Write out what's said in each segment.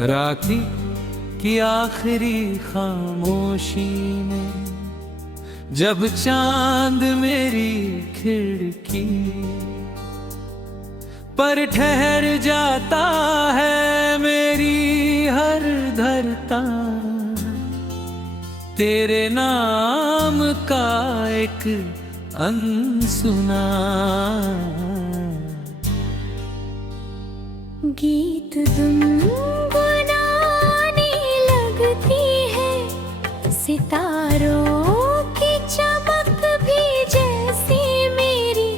राखी की आखिरी खामोशी में जब चांद मेरी खिड़की पर ठहर जाता है, मेरी हर धड़कन तेरे नाम का एक अनसुना गीत गुनगुनाने लगती है, सितारों की चमक भी जैसी मेरी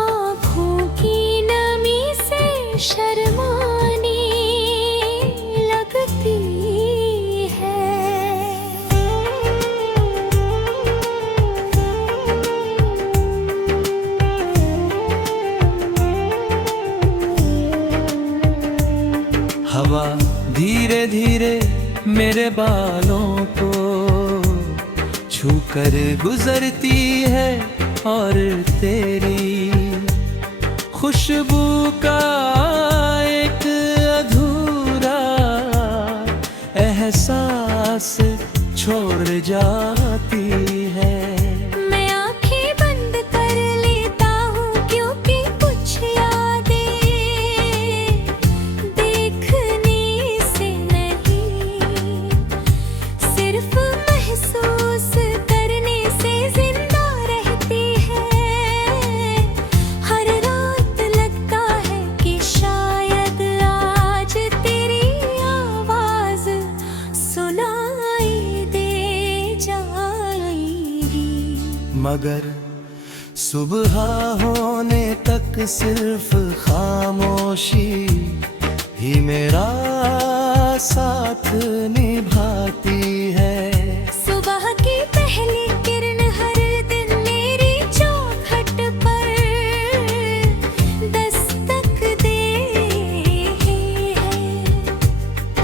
आँखों की नमी से शर्माने लगती है। हवा धीरे धीरे मेरे बालों को छूकर गुजरती है और तेरी खुशबू का एक अधूरा एहसास छोड़ जाती है। मैं आंखें बंद कर लेता हूँ क्योंकि कुछ यादें देखने से नहीं, सिर्फ महसूस करने से जिंदा रहती है। हर रात लगता है कि शायद आज तेरी आवाज सुनाई दे जाएगी, मगर सुबह होने तक सिर्फ खामोशी ही मेरा साथ निभाती है। सुबह की पहली किरण हर दिन मेरी चौखट पर दस्तक दे है।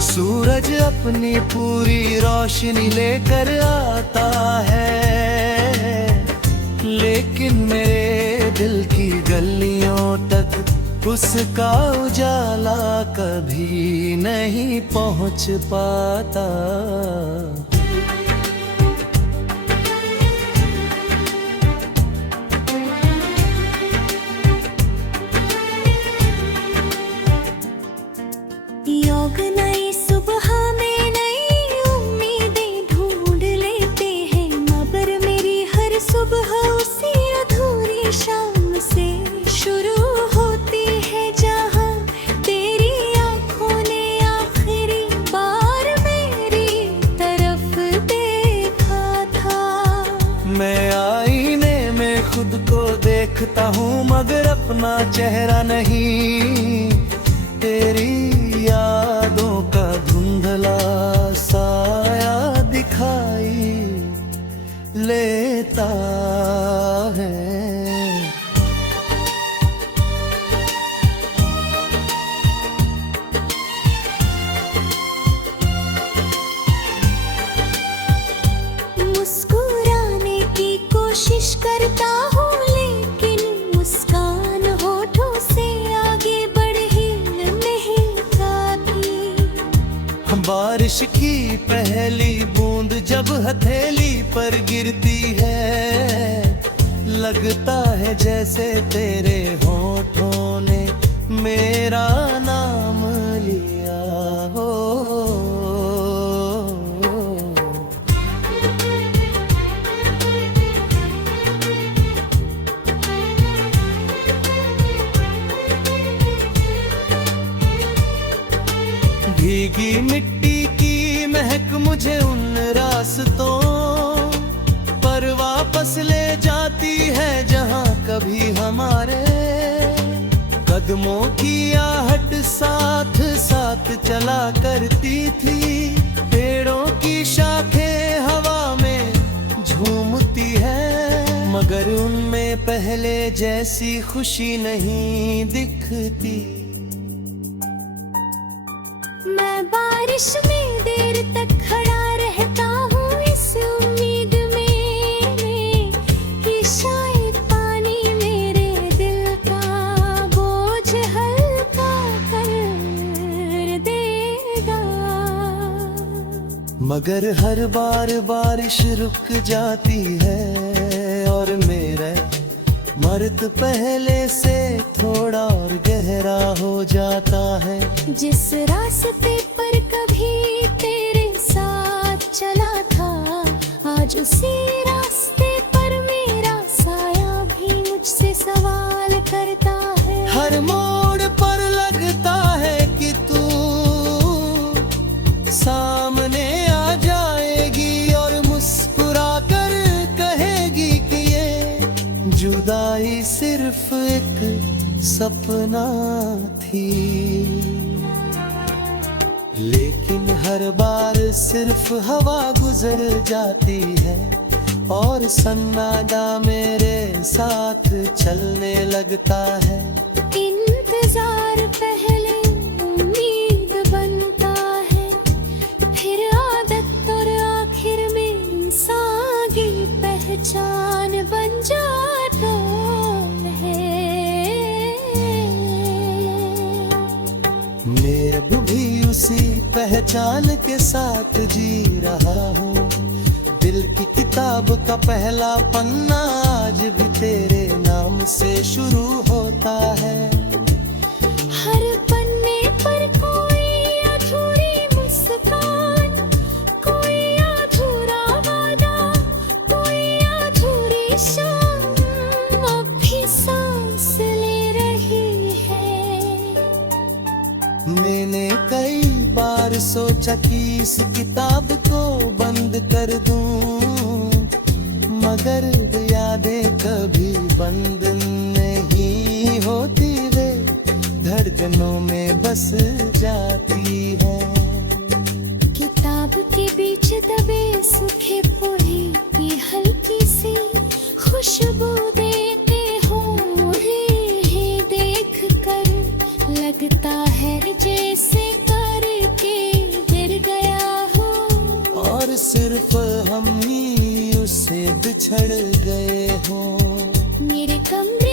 सूरज अपनी पूरी रोशनी लेकर आता है, लेकिन मेरे दिल की गलियों तक उसका उजाला कभी नहीं पहुंच पाता। योग नई सुबह में नई उम्मीदें ढूंढ लेते हैं, मगर मेरी हर सुबह उसी अधूरी शाम से शुरू होती है, जहां तेरी आंखों ने आखिरी बार मेरी तरफ देखा था। मैं आईने में खुद को देखता हूँ मगर अपना चेहरा नहीं, तेरी यादों का धुंधला साया दिखाई लेता है। मुस्कुराने की कोशिश करता हूँ लेकिन मुस्कान होठों से आगे बढ़ ही नहीं पाती। बारिश की पहली बूंद जब हथेली पर गिरती है, लगता है जैसे तेरे होठों ने मेरा नाम लिया हो। भीगी मिट्टी की महक मुझे उन रास्तों पर वापस ले जाती है जहां कभी हमारे कदमों की आहट साथ साथ चला करती थी। पेड़ों की शाखें हवा में झूमती है, मगर उनमें पहले जैसी खुशी नहीं दिखती। मैं बारिश में देर तक खड़ा रहता हूँ इस उम्मीद में कि शायद पानी मेरे दिल का बोझ हल्का कर देगा। मगर हर बार बारिश रुक जाती है और मेरा मर्द पहले से थोड़ा और गहरा हो जाता है। जिस रास्ते पर कभी तेरे साथ चला था, आज उसी रास्ते पर मेरा साया भी मुझसे सवाल करता है। हर मोड़ पर लगता है कि तू सामने आ जाएगी और मुस्कुरा कर कहेगी कि ये जुदाई सिर्फ एक सपना थी। लेकिन हर बार सिर्फ हवा गुजर जाती है और सन्नाटा मेरे साथ चलने लगता है। इंतजार पहले उम्मीद बनता है, फिर आदत और आखिर में इंसान की पहचान बन जाता है। मैं अब भी उसी पहचान के साथ जी रहा हूँ। दिल की किताब का पहला पन्ना आज भी तेरे नाम से शुरू होता है। हर पन्ने पर कोई अधूरी मुस्कान, कोई अधूरा वादा, कोई अधूरी शाम अब भी सांस ले रही है। मैंने कई बार सोचा कि इस किताब को बंद कर दूं, मगर यादें कभी बंद नहीं होती, वे धड़कनों में बस जाती है। किताब के बीच दबे सूखे पौधे की हल्की सी खुशबू देते हो हैं देख कर, लगता है जैसे करके गिर गया हो और सिर्फ हम ही उससे बिछड़ गए हो। मेरे कमरे